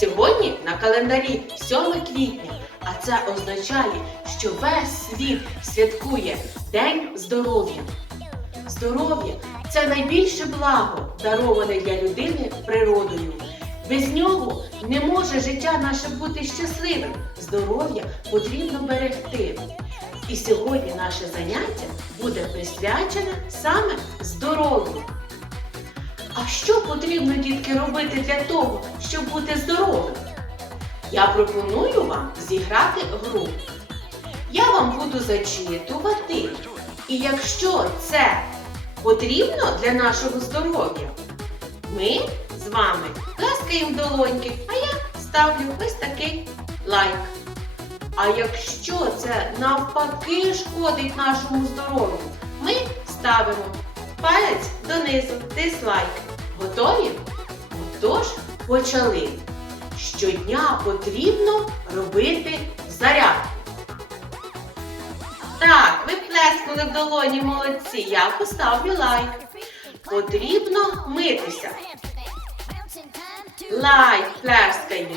Сьогодні на календарі 7 квітня, а це означає, що весь світ святкує День здоров'я. Здоров'я це найбільше благо, дароване для людини природою. Без нього не може життя наше бути щасливим. Здоров'я потрібно берегти. І сьогодні наше заняття буде присвячене саме здоров'ю. А що потрібно, дітки, робити для того, щоб бути здоровим? Я пропоную вам зіграти гру. Я вам буду зачитувати. І якщо це потрібно для нашого здоров'я, ми з вами плескаємо долоньки, а я ставлю ось такий лайк. А якщо це навпаки шкодить нашому здоров'ю, ми ставимо палець донизу, дизлайк. Готові? Отож, почали. Щодня потрібно робити зарядку. Так, ви плескали в долоні молодці. Я поставлю лайк. Потрібно митися. Лайк плескаємо.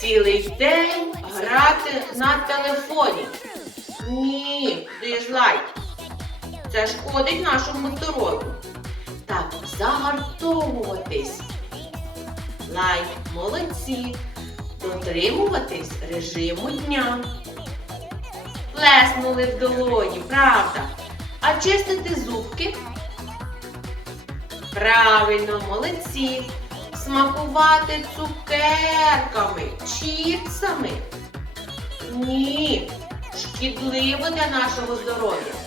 Цілий день грати на телефоні. Ні, дизлайк. Це шкодить нашому здоров'ю. Так, загартовуватись. Лайк, молодці. Дотримуватись режиму дня. Плеснули в долоні, правда. А чистити зубки? Правильно, молодці. Смакувати цукерками, чіпсами. Ні, шкідливо для нашого здоров'я.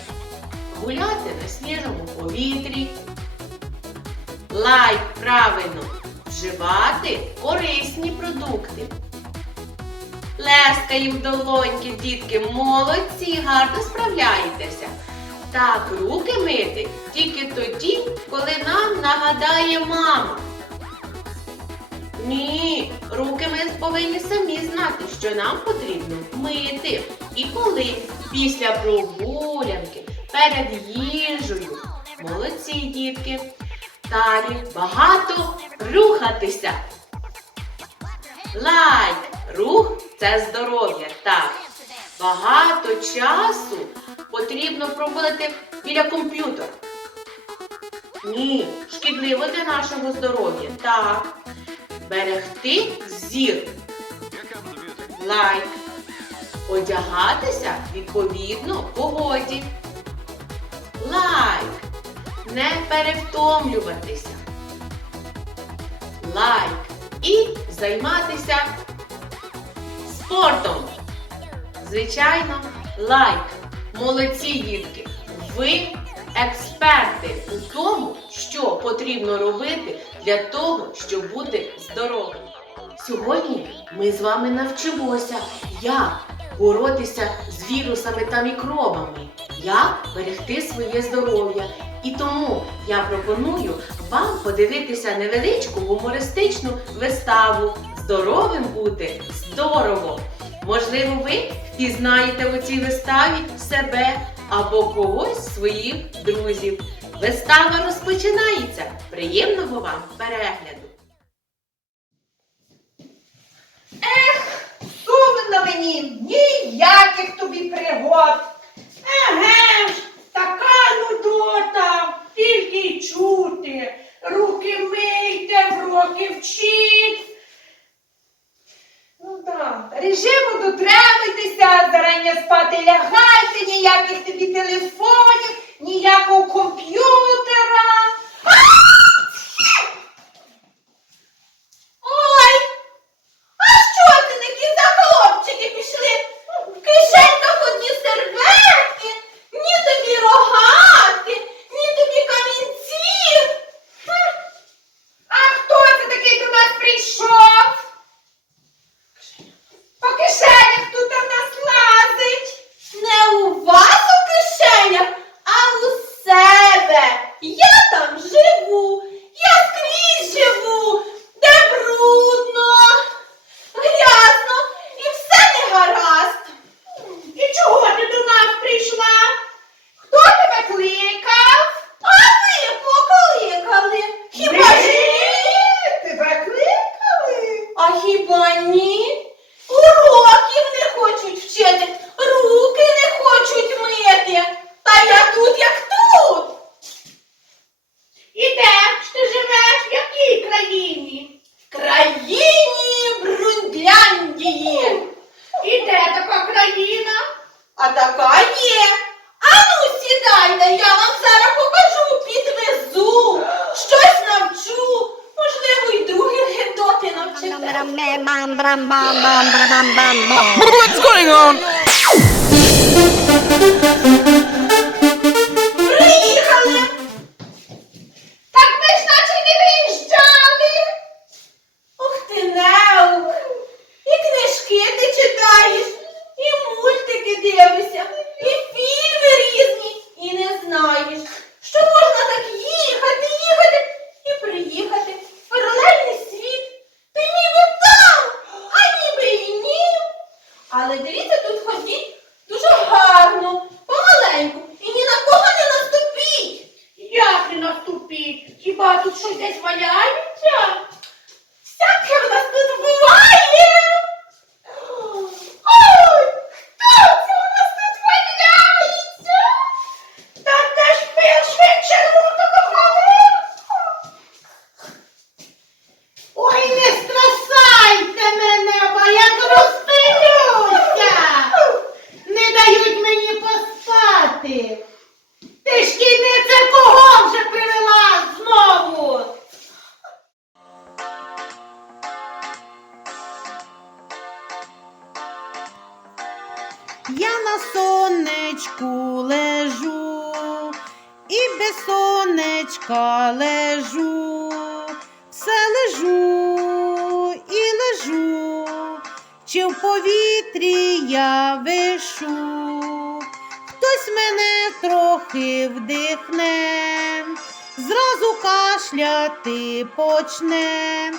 Гуляти на свіжому повітрі. Лайк правильно вживати корисні продукти. Плескаємо в долоньки, дітки, молодці, гарно справляєтеся. Так, руки мити тільки тоді, коли нам нагадає мама. Ні, руки ми повинні самі знати, що нам потрібно мити. І коли після прогулянки, перед їжею. Молодці, дітки. Далі багато рухатися. Лайк. Рух це здоров'я. Так. Багато часу потрібно проводити біля комп'ютера. Ні, шкідливо для нашого здоров'я. Так. Берегти зір. Лайк. Одягатися відповідно погоді. Лайк. Не перевтомлюватися. Лайк. І займатися спортом. Звичайно, лайк. Молодці дітки. Ви експерти у тому, що потрібно робити для того, щоб бути здоровим. Сьогодні ми з вами навчимося, як боротися з вірусами та мікробами, як берегти своє здоров'я. І тому я пропоную вам подивитися невеличку гумористичну виставу Здоровим бути здорово. Можливо, ви впізнаєте у цій виставі себе або когось своїх друзів. Вистава розпочинається. Приємного вам перегляду! Ех, Сумно мені, ніяких тобі пригод. Еге ж, така нудота, тільки й чути. Руки мийте, в роки вчіть. Ну так, режиму дотримуйтеся, зарання спати лягайте, ніяких тобі телефонів, ніякого комп'ютера. А! Ой! А що це такі за хлопчики пішли? В кишеньках одні серветки, ні тобі рогатки, ні тобі камінці. Хм. А хто це такий до нас прийшов? По кишенях тут у нас лазить. Не у вас у кишенях, а у себе. Я там живу. А така є. Ану, сідайте, я вам зараз покажу, підвезу, щось навчу. Можливо, і другі гедоти навчите. What's going on? Приїхали! Так ви ж наче не виїжджали. Ух ти, Неу! І книжки ти читаєш, і мультики дивишся, і фільми різні, і не знаєш, що можна так їхати, їхати і приїхати в паралельний світ. Ти ніби там, а ніби і ні. Але дивіться, тут ходіть дуже гарно, помаленьку, і ні на кого не наступіть. Як не Тут щось десь валяється? Всяке в нас тут буває. В повітрі я вишу, хтось мене трохи вдихне, зразу кашляти почне.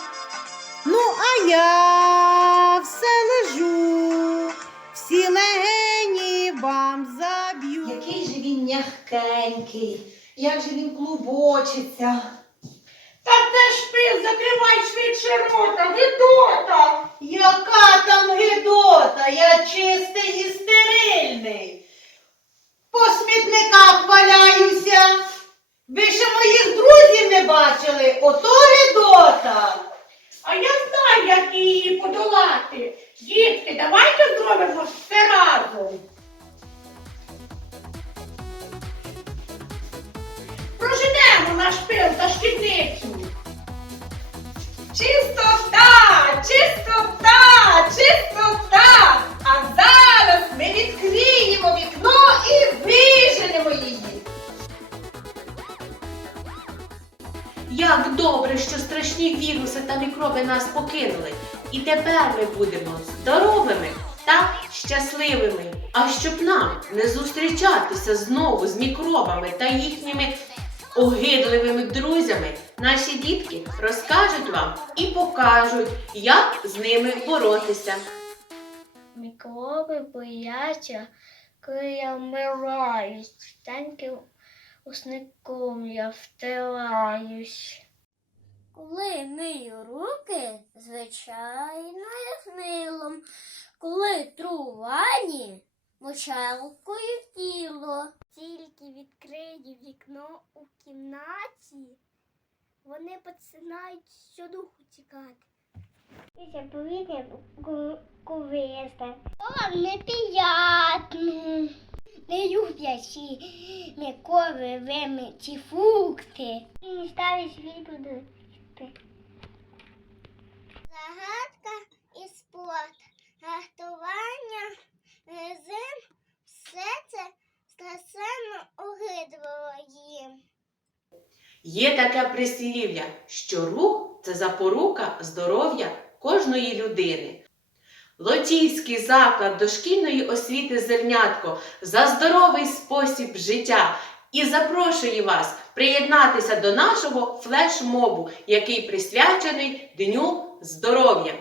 Ну, а я все лежу, всі легені вам заб'ю. Який же він м'ягкенький, як же він клубочиться. Та це ж пил, закривай швидше рота, Гидота! Яка наш пил та шкідницю. Чистота, чистота, чистота. А зараз ми відкриємо вікно і виженемо її. Як добре, що страшні віруси та мікроби нас покинули. І тепер ми будемо здоровими та щасливими. А щоб нам не зустрічатися знову з мікробами та їхніми огидливими друзями, наші дітки розкажуть вам і покажуть, як з ними боротися. Мікроби бояться, коли я вмираю, теньким усником я втираюсь. Коли мию руки, звичайно, з милом. Коли тру вані, мочалкою тіло. Тільки у кімнаті, вони починають щодуху тікати. Це повітря кувисте. О, неприятно. Не люблячі мікови вимиті фрукти. І не ставить свій продукти. Загадка і спорт. Гартування, режим, все це страшенно огидливо їм. Є таке прислів'я, що рух це запорука здоров'я кожної людини. Лотійський заклад дошкільної освіти зернятко за здоровий спосіб життя і запрошує вас приєднатися до нашого флешмобу, який присвячений Дню здоров'я.